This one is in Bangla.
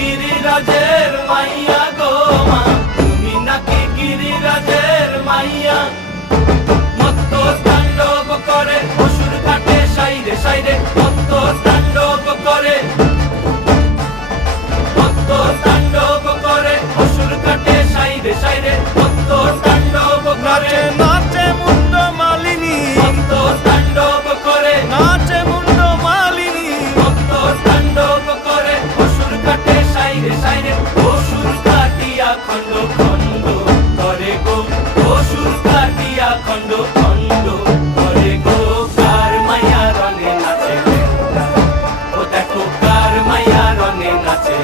গিরিরাজের মাইয়া গো মা, তুমি নাকি গিরিরাজের মাইয়া। মত্ত তাণ্ডব করে অসুর ঘাটে সাইরে সাইরে, মত্ত তাণ্ডব করে, মত্ত তাণ্ডব করে অসুর ঘাটে সাইরে সাইরে, মত্ত তাণ্ডব করে। নাচে মুন্ড মালিনী, মত্ত তাণ্ডব করে, নাচে মুন্ড মালিনী, মত্ত তাণ্ডব করে অসুর ঘাটে সাইরে সাইরে, অসুর কাটিয়া খণ্ড খণ্ড করে গো, অসুর কাটিয়া খণ্ড খণ্ড করে গো। কার মায়া রঙে নাচে, ও দেখো কার মায়া রঙে নাচে।